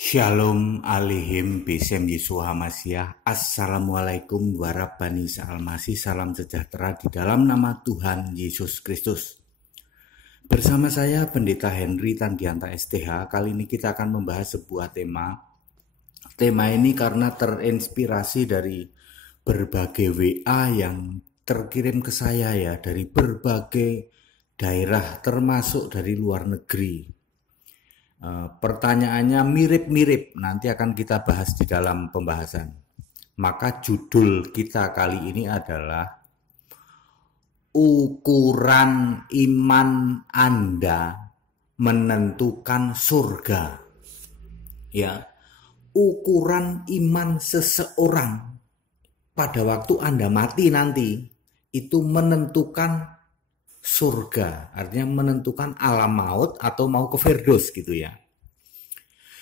Shalom alihim Besem Yeshua Hamasyah. Assalamualaikum warahmatullahi wabarakatuh. Salam sejahtera di dalam nama Tuhan Yesus Kristus. Bersama saya Pendeta Henry Tandianta STH. Kali ini kita akan membahas sebuah tema. Tema ini karena terinspirasi dari berbagai WA yang terkirim ke saya ya, dari berbagai daerah termasuk dari luar negeri. Pertanyaannya mirip-mirip, nanti akan kita bahas di dalam pembahasan. Maka judul kita kali ini adalah ukuran iman Anda menentukan surga. Ya, ukuran iman seseorang pada waktu Anda mati nanti itu menentukan surga, artinya menentukan alam maut atau mau ke Firdaus gitu ya.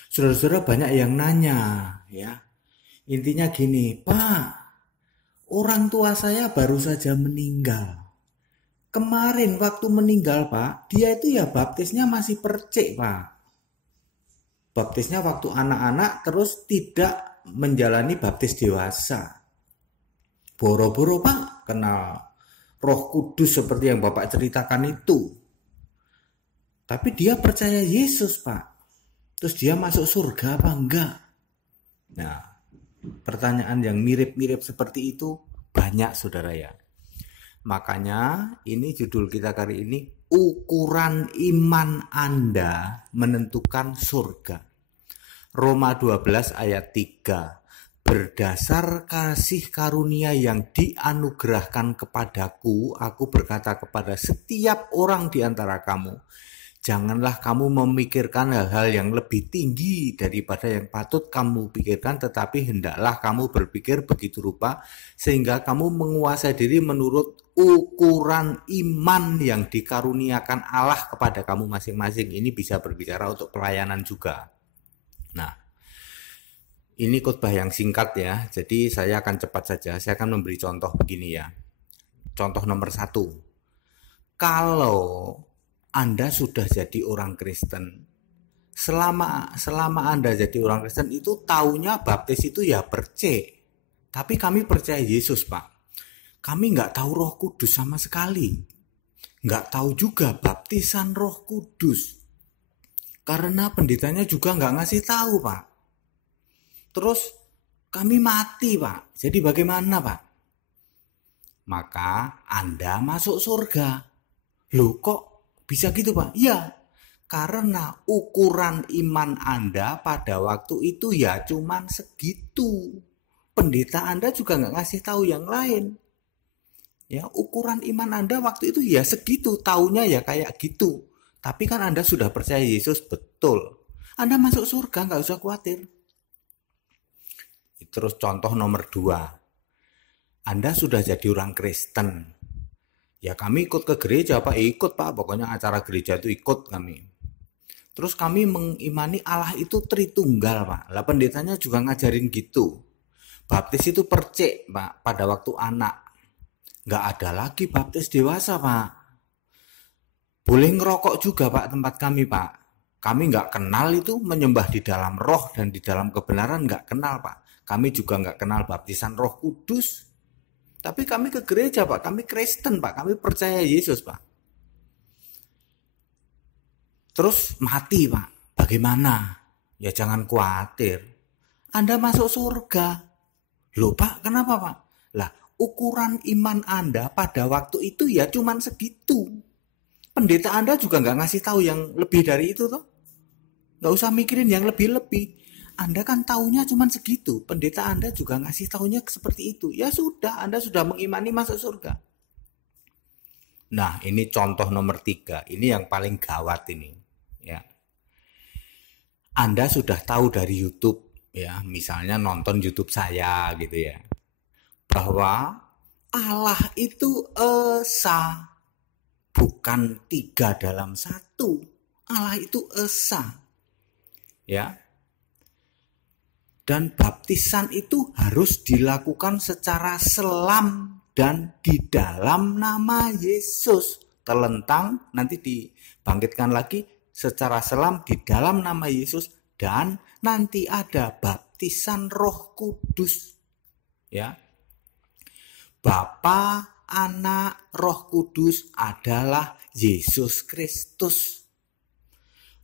Saudara-saudara banyak yang nanya ya. Intinya gini, Pak, orang tua saya baru saja meninggal. Kemarin waktu meninggal Pak, dia itu ya baptisnya masih percik Pak. Baptisnya waktu anak-anak terus tidak menjalani baptis dewasa. Boro-boro Pak kenal Roh Kudus seperti yang Bapak ceritakan itu. Tapi dia percaya Yesus, Pak. Terus dia masuk surga apa enggak? Nah, pertanyaan yang mirip-mirip seperti itu banyak, saudara ya. Makanya ini judul kita kali ini, ukuran iman Anda menentukan surga. Roma 12 ayat 3. Berdasar kasih karunia yang dianugerahkan kepadaku, aku berkata kepada setiap orang di antara kamu, janganlah kamu memikirkan hal-hal yang lebih tinggi daripada yang patut kamu pikirkan, tetapi hendaklah kamu berpikir begitu rupa, sehingga kamu menguasai diri menurut ukuran iman yang dikaruniakan Allah kepada kamu masing-masing. Ini bisa berbicara untuk pelayanan juga. Nah, ini khotbah yang singkat ya, jadi saya akan cepat saja. Saya akan memberi contoh begini ya. Contoh nomor 1. Kalau Anda sudah jadi orang Kristen, selama Anda jadi orang Kristen itu taunya baptis itu ya percik. Tapi kami percaya Yesus Pak. Kami nggak tahu Roh Kudus sama sekali. Nggak tahu juga baptisan Roh Kudus. Karena pendetanya juga nggak ngasih tahu Pak. Terus kami mati Pak. Jadi bagaimana Pak? Maka Anda masuk surga. Loh kok bisa gitu Pak? Ya, karena ukuran iman Anda pada waktu itu ya cuman segitu. Pendeta Anda juga nggak ngasih tahu yang lain. Ya, ukuran iman Anda waktu itu ya segitu. Taunya ya kayak gitu. Tapi kan Anda sudah percaya Yesus betul. Anda masuk surga, nggak usah khawatir. Terus contoh nomor 2. Anda sudah jadi orang Kristen. Ya kami ikut ke gereja Pak, ikut Pak. Pokoknya acara gereja itu ikut kami. Terus kami mengimani Allah itu Tritunggal Pak. Lah pendetanya juga ngajarin gitu. Baptis itu percik Pak pada waktu anak. Nggak ada lagi baptis dewasa Pak. Boleh ngerokok juga Pak tempat kami Pak. Kami nggak kenal itu menyembah di dalam roh dan di dalam kebenaran, nggak kenal Pak. Kami juga nggak kenal baptisan Roh Kudus. Tapi kami ke gereja Pak, kami Kristen Pak, kami percaya Yesus Pak. Terus mati Pak, bagaimana? Ya jangan khawatir. Anda masuk surga. Loh Pak, kenapa Pak? Lah, ukuran iman Anda pada waktu itu ya cuman segitu. Pendeta Anda juga nggak ngasih tahu yang lebih dari itu toh. Nggak usah mikirin yang lebih-lebih. Anda kan taunya cuma segitu. Pendeta Anda juga ngasih taunya seperti itu. Ya sudah, Anda sudah mengimani masuk surga. Nah, ini contoh nomor 3. Ini yang paling gawat ini. Ya. Anda sudah tahu dari YouTube, ya, misalnya nonton YouTube saya gitu ya, bahwa Allah itu esa, bukan 3 dalam 1. Allah itu esa. Ya. Dan baptisan itu harus dilakukan secara selam dan di dalam nama Yesus. Terlentang nanti dibangkitkan lagi secara selam di dalam nama Yesus dan nanti ada baptisan Roh Kudus. Ya. Bapa, Anak, Roh Kudus adalah Yesus Kristus.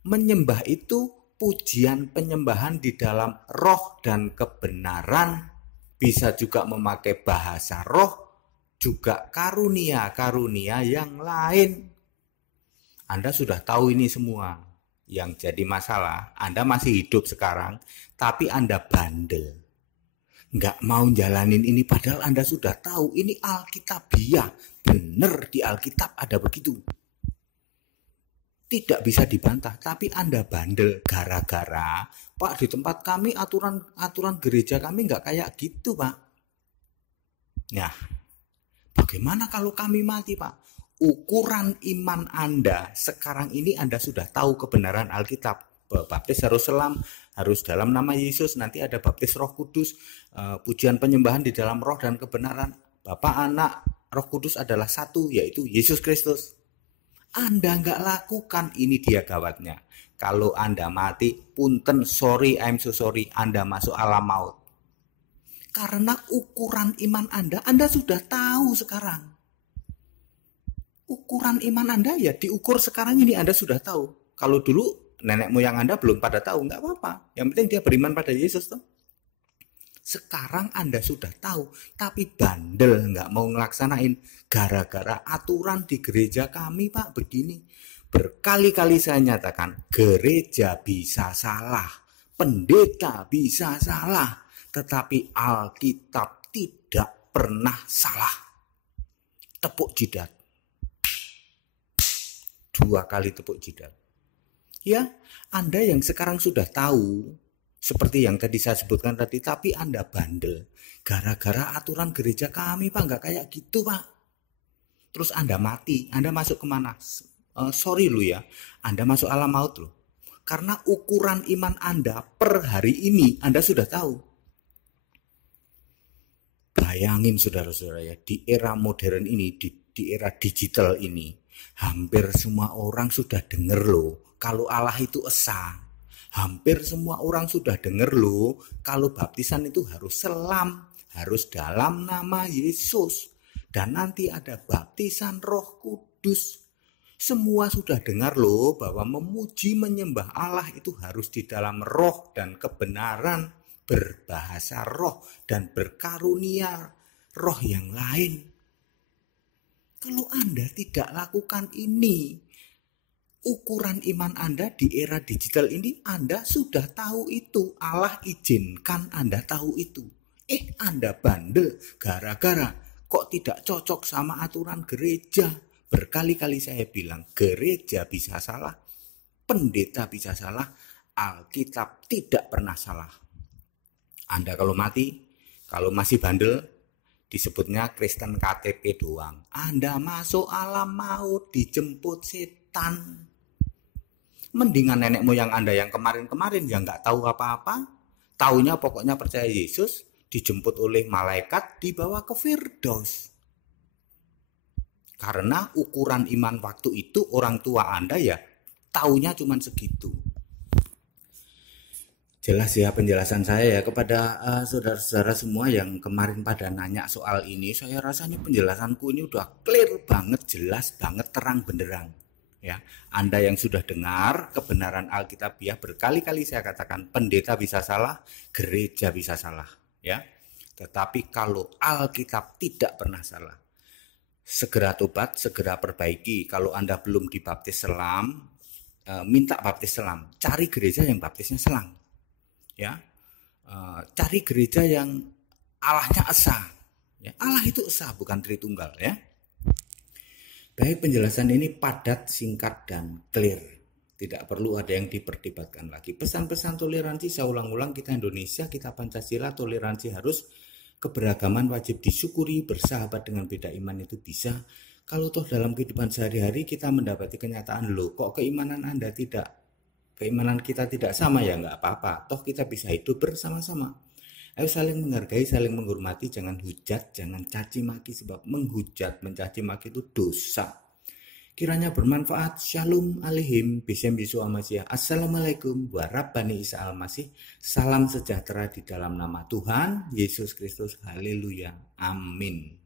Menyembah itu pujian penyembahan di dalam roh dan kebenaran. Bisa juga memakai bahasa roh, juga karunia-karunia yang lain. Anda sudah tahu ini semua. Yang jadi masalah, Anda masih hidup sekarang, tapi Anda bandel. Nggak mau jalanin ini, padahal Anda sudah tahu ini Alkitabiah. Benar di Alkitab ada begitu. Tidak bisa dibantah, tapi Anda bandel gara-gara, Pak, di tempat kami aturan gereja kami nggak kayak gitu, Pak. Nah, bagaimana kalau kami mati, Pak? Ukuran iman Anda sekarang ini Anda sudah tahu kebenaran Alkitab. Baptis harus selam, harus dalam nama Yesus, nanti ada baptis Roh Kudus, pujian penyembahan di dalam roh dan kebenaran. Bapa, Anak, Roh Kudus adalah satu, yaitu Yesus Kristus. Anda nggak lakukan, ini dia gawatnya. Kalau Anda mati, punten, sorry, I'm so sorry, Anda masuk alam maut. Karena ukuran iman Anda sudah tahu sekarang. Ukuran iman Anda ya diukur sekarang ini, Anda sudah tahu. Kalau dulu nenek moyang Anda belum pada tahu, nggak apa-apa. Yang penting dia beriman pada Yesus tuh. Sekarang Anda sudah tahu, tapi bandel nggak mau ngelaksanain. Gara-gara aturan di gereja kami, Pak, begini. Berkali-kali saya nyatakan, gereja bisa salah, pendeta bisa salah, tetapi Alkitab tidak pernah salah. Tepuk jidat. 2 kali tepuk jidat. Ya, Anda yang sekarang sudah tahu, seperti yang tadi saya sebutkan tadi, tapi Anda bandel. Gara-gara aturan gereja kami, Pak, nggak kayak gitu, Pak. Terus Anda mati, Anda masuk kemana? Sorry lu ya, Anda masuk alam maut loh. Karena ukuran iman Anda per hari ini, Anda sudah tahu. Bayangin saudara-saudara ya, di era modern ini, di era digital ini, hampir semua orang sudah dengar loh kalau Allah itu esa. Hampir semua orang sudah dengar loh kalau baptisan itu harus selam, harus dalam nama Yesus. Dan nanti ada baptisan Roh Kudus. Semua sudah dengar loh bahwa memuji menyembah Allah itu harus di dalam roh dan kebenaran, berbahasa roh dan berkarunia roh yang lain. Kalau Anda tidak lakukan ini, ukuran iman Anda di era digital ini, Anda sudah tahu itu. Allah izinkan Anda tahu itu. Anda bandel gara-gara kok tidak cocok sama aturan gereja. Berkali-kali saya bilang, gereja bisa salah, pendeta bisa salah, Alkitab tidak pernah salah. Anda kalau mati, kalau masih bandel, disebutnya Kristen KTP doang. Anda masuk alam maut, dijemput setan. Mendingan nenek moyang Anda yang kemarin-kemarin yang nggak tahu apa-apa, taunya pokoknya percaya Yesus, dijemput oleh malaikat, dibawa ke Firdaus. Karena ukuran iman waktu itu orang tua Anda ya taunya cuma segitu. Jelas ya penjelasan saya ya kepada saudara-saudara semua yang kemarin pada nanya soal ini. Saya rasanya penjelasanku ini udah clear banget, jelas banget, terang benderang. Ya, Anda yang sudah dengar kebenaran Alkitabiah, berkali-kali saya katakan pendeta bisa salah, gereja bisa salah, ya. Tetapi kalau Alkitab tidak pernah salah, segera tobat, segera perbaiki. Kalau Anda belum dibaptis selam, minta baptis selam. Cari gereja yang baptisnya selam, ya. Cari gereja yang Allahnya esa. Ya, Allah itu esa, bukan Tritunggal, ya. Baik, penjelasan ini padat, singkat, dan clear. Tidak perlu ada yang diperdebatkan lagi. Pesan-pesan toleransi, saya ulang-ulang, kita Indonesia, kita Pancasila, toleransi harus, keberagaman wajib disyukuri, bersahabat dengan beda iman itu bisa. Kalau toh dalam kehidupan sehari-hari kita mendapati kenyataan, loh kok keimanan kita tidak sama, ya nggak apa-apa. Toh kita bisa hidup bersama-sama. Ayo saling menghargai, saling menghormati, jangan hujat, jangan caci maki, sebab menghujat, mencaci maki itu dosa. Kiranya bermanfaat. Shalom aleihim. Bisem Yesus Al-Masih. Assalamualaikum warahmatullahi Isa Al-Masih. Salam sejahtera di dalam nama Tuhan Yesus Kristus. Haleluya. Amin.